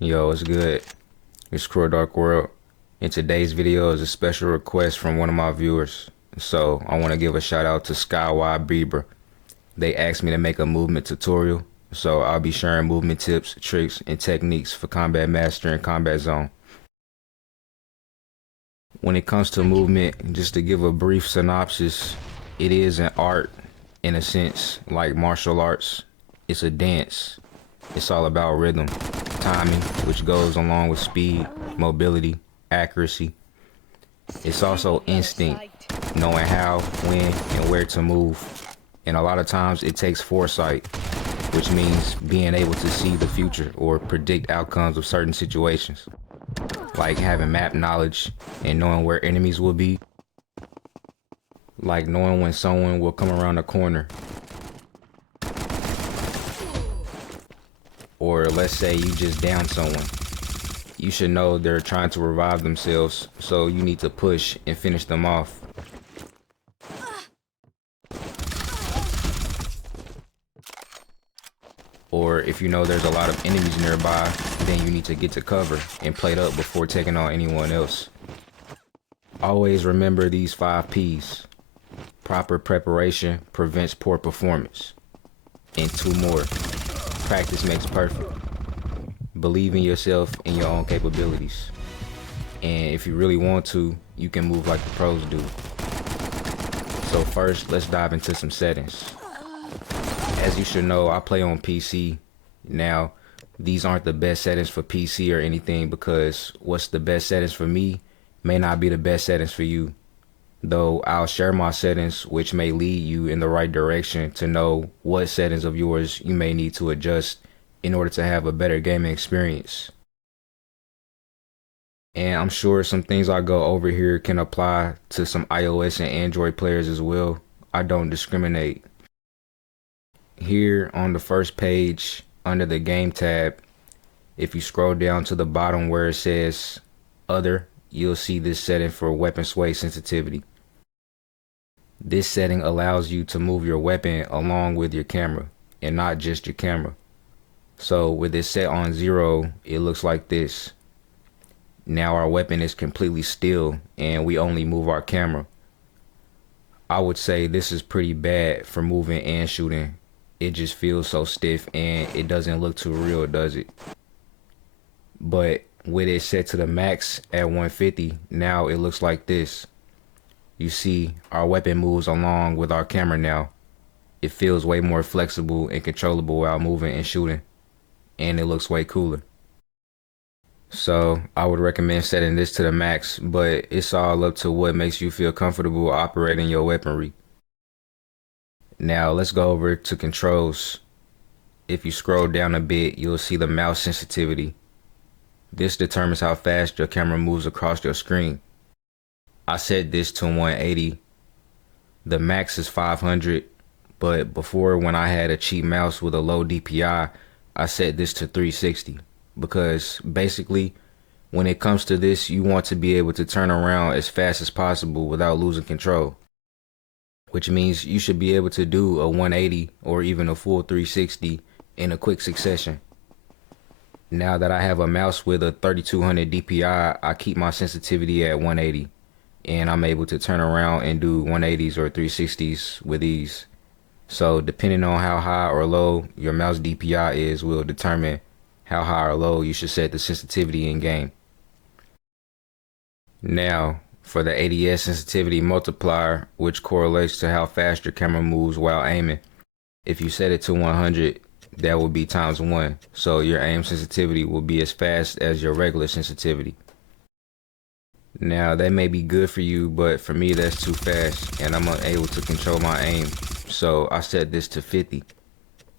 Yo, what's good? It's Cru'El. And today's video is a special request from one of my viewers. So I want to give a shout out to skywhybebra. They asked me to make a movement tutorial, so I'll be sharing movement tips, tricks, and techniques for combat master and combat zone. When it comes to movement, just to give a brief synopsis, it is an art in a sense, like martial arts. It's a dance. It's all about rhythm, timing, which goes along with speed, mobility, accuracy. It's also instinct, knowing how, when, and where to move. And a lot of times it takes foresight, which means being able to see the future or predict outcomes of certain situations. Like having map knowledge and knowing where enemies will be. Like knowing when someone will come around the corner. Or let's say you just down someone. You should know they're trying to revive themselves, so you need to push and finish them off. Or if you know there's a lot of enemies nearby, then you need to get to cover and plate up before taking on anyone else. Always remember these 5 P's. Proper preparation prevents poor performance. And 2 more. Practice makes perfect. Believe in yourself and your own capabilities. And if you really want to, you can move like the pros do. So first, let's dive into some settings. As you should know, I play on PC. Now, these aren't the best settings for PC or anything, because what's the best settings for me may not be the best settings for you. Though I'll share my settings, which may lead you in the right direction to know what settings of yours you may need to adjust in order to have a better gaming experience. And I'm sure some things I go over here can apply to some iOS and Android players as well. I don't discriminate. Here on the first page under the game tab, if you scroll down to the bottom where it says other, you'll see this setting for weapon sway sensitivity. This setting allows you to move your weapon along with your camera and not just your camera. So with it set on 0, it looks like this. Now our weapon is completely still and we only move our camera. I would say this is pretty bad for moving and shooting. It just feels so stiff and it doesn't look too real, does it? But with it set to the max at 150, now it looks like this. You see, our weapon moves along with our camera now. It feels way more flexible and controllable while moving and shooting. And it looks way cooler. So I would recommend setting this to the max, but it's all up to what makes you feel comfortable operating your weaponry. Now let's go over to controls. If you scroll down a bit, you'll see the mouse sensitivity. This determines how fast your camera moves across your screen. I set this to 180. The max is 500, but before, when I had a cheap mouse with a low DPI, I set this to 360 because basically when it comes to this, you want to be able to turn around as fast as possible without losing control. Which means you should be able to do a 180 or even a full 360 in a quick succession. Now that I have a mouse with a 3200 DPI, I keep my sensitivity at 180 and I'm able to turn around and do 180s or 360s with ease. So depending on how high or low your mouse DPI is will determine how high or low you should set the sensitivity in game. Now, for the ADS sensitivity multiplier, which correlates to how fast your camera moves while aiming. If you set it to 100, that will be times 1. So your aim sensitivity will be as fast as your regular sensitivity. Now that may be good for you, but for me that's too fast and I'm unable to control my aim. So I set this to 50,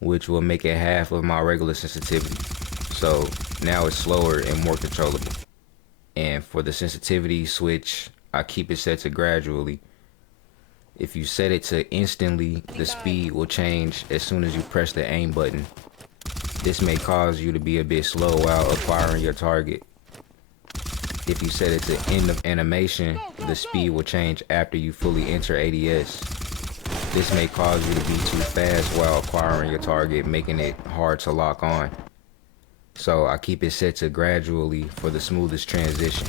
which will make it half of my regular sensitivity. So now it's slower and more controllable. And for the sensitivity switch, I keep it set to gradually. If you set it to instantly, the speed will change as soon as you press the aim button. This may cause you to be a bit slow while acquiring your target. If you set it to end of animation, the speed will change after you fully enter ADS. This may cause you to be too fast while acquiring your target, making it hard to lock on. So I keep it set to gradually for the smoothest transition,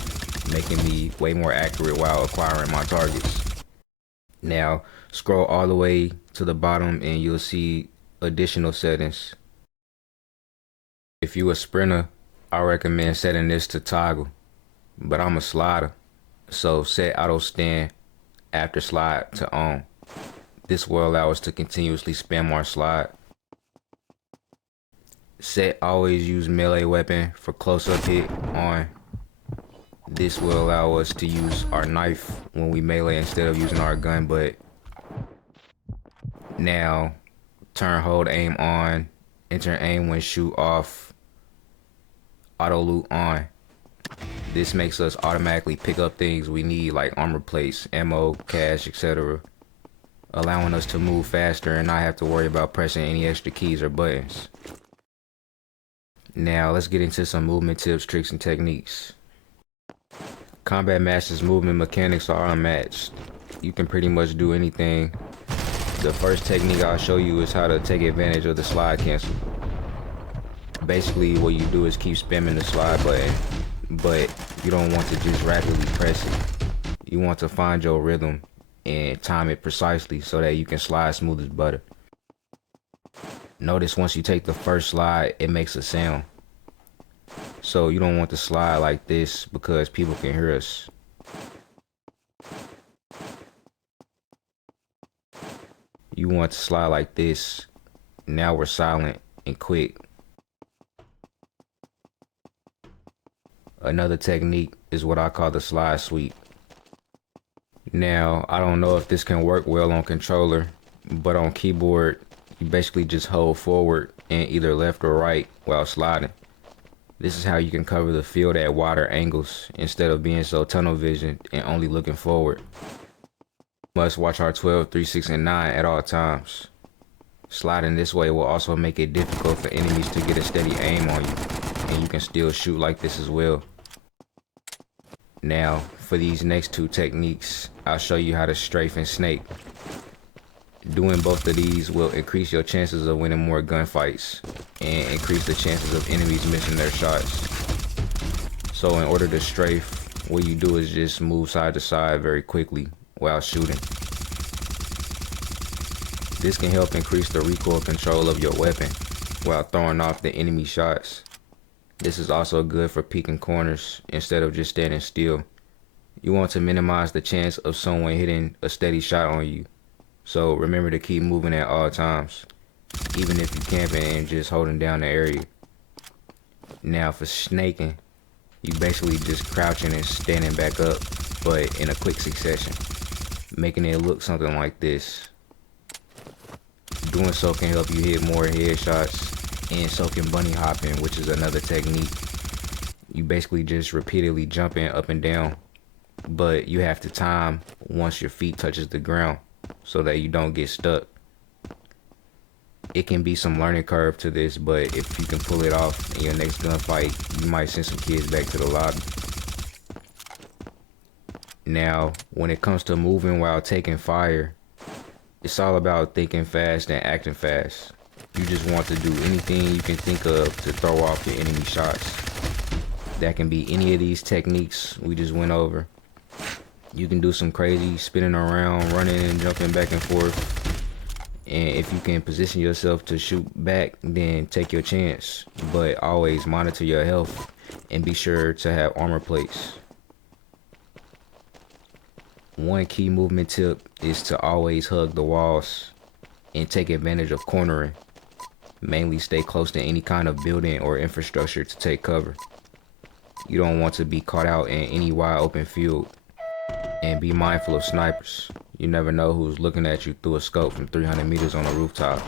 making me way more accurate while acquiring my targets. Now, scroll all the way to the bottom and you'll see additional settings. If you're a sprinter, I recommend setting this to toggle, but I'm a slider, so set auto stand after slide to on. This will allow us to continuously spam our slide. Set always use melee weapon for close-up hit on. This will allow us to use our knife when we melee instead of using our gun butt. Now, turn hold aim on, enter aim when shoot off, auto loot on. This makes us automatically pick up things we need like armor plates, ammo, cash, etc., allowing us to move faster and not have to worry about pressing any extra keys or buttons. Now let's get into some movement tips, tricks, and techniques. Combat Master's movement mechanics are unmatched. You can pretty much do anything. The first technique I'll show you is how to take advantage of the slide cancel. Basically what you do is keep spamming the slide button, but you don't want to just rapidly press it. You want to find your rhythm and time it precisely so that you can slide smooth as butter. Notice once you take the first slide, it makes a sound. So you don't want to slide like this because people can hear us. You want to slide like this. Now we're silent and quick. Another technique is what I call the slide sweep. Now, I don't know if this can work well on controller, but on keyboard, you basically just hold forward and either left or right while sliding. This is how you can cover the field at wider angles instead of being so tunnel visioned and only looking forward. Must watch our 12, 3, 6, and 9 at all times. Sliding this way will also make it difficult for enemies to get a steady aim on you, and you can still shoot like this as well. Now, for these next two techniques, I'll show you how to strafe and snake. Doing both of these will increase your chances of winning more gunfights and increase the chances of enemies missing their shots. So in order to strafe, what you do is just move side to side very quickly while shooting. This can help increase the recoil control of your weapon while throwing off the enemy shots. This is also good for peeking corners instead of just standing still. You want to minimize the chance of someone hitting a steady shot on you. So remember to keep moving at all times, even if you're camping and just holding down the area. Now for snaking, you basically just crouching and standing back up, but in a quick succession, making it look something like this. Doing so can help you hit more headshots, and so can bunny hopping, which is another technique. You basically just repeatedly jumping up and down, but you have to time once your feet touches the ground so that you don't get stuck. It can be some learning curve to this, but if you can pull it off in your next gunfight, you might send some kids back to the lobby. Now, when it comes to moving while taking fire, it's all about thinking fast and acting fast. You just want to do anything you can think of to throw off your enemy shots. That can be any of these techniques we just went over. You can do some crazy spinning around, running and jumping back and forth. And if you can position yourself to shoot back, then take your chance. But always monitor your health and be sure to have armor plates. One key movement tip is to always hug the walls and take advantage of cornering. Mainly stay close to any kind of building or infrastructure to take cover. You don't want to be caught out in any wide open field. And be mindful of snipers. You never know who's looking at you through a scope from 300 meters on a rooftop.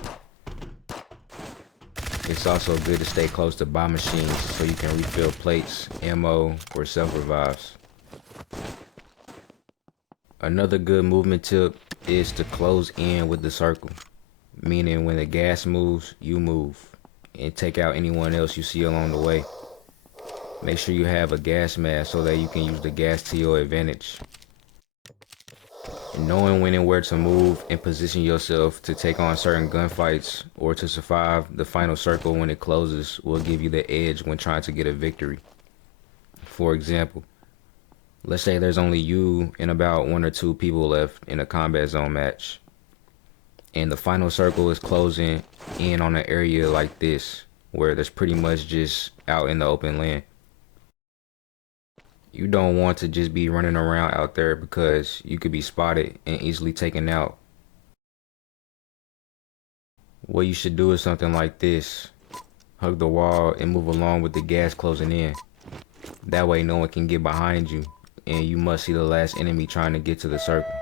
It's also good to stay close to buy machines so you can refill plates, ammo, or self-revives. Another good movement tip is to close in with the circle, meaning when the gas moves, you move, and take out anyone else you see along the way. Make sure you have a gas mask so that you can use the gas to your advantage. Knowing when and where to move and position yourself to take on certain gunfights or to survive the final circle when it closes will give you the edge when trying to get a victory. For example, let's say there's only you and about 1 or 2 people left in a combat zone match, and the final circle is closing in on an area like this, where there's pretty much just out in the open land. You don't want to just be running around out there because you could be spotted and easily taken out. What you should do is something like this. Hug the wall and move along with the gas closing in. That way no one can get behind you, and you must see the last enemy trying to get to the circle.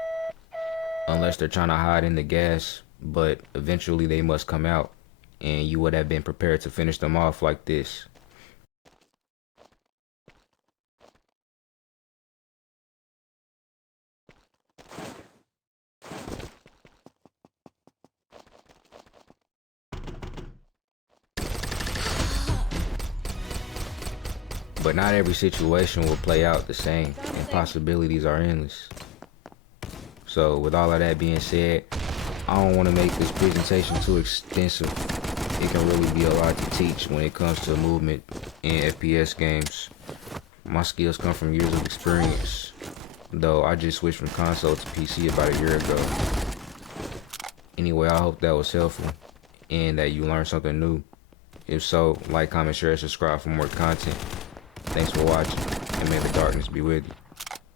Unless they're trying to hide in the gas, but eventually they must come out, and you would have been prepared to finish them off like this. But not every situation will play out the same, and possibilities are endless. So with all of that being said, I don't want to make this presentation too extensive. It can really be a lot to teach when it comes to movement in FPS games. My skills come from years of experience, though I just switched from console to PC about a year ago. Anyway, I hope that was helpful and that you learned something new. If so, like, comment, share, and subscribe for more content. Thanks for watching, and may the darkness be with you.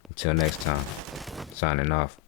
Until next time, signing off.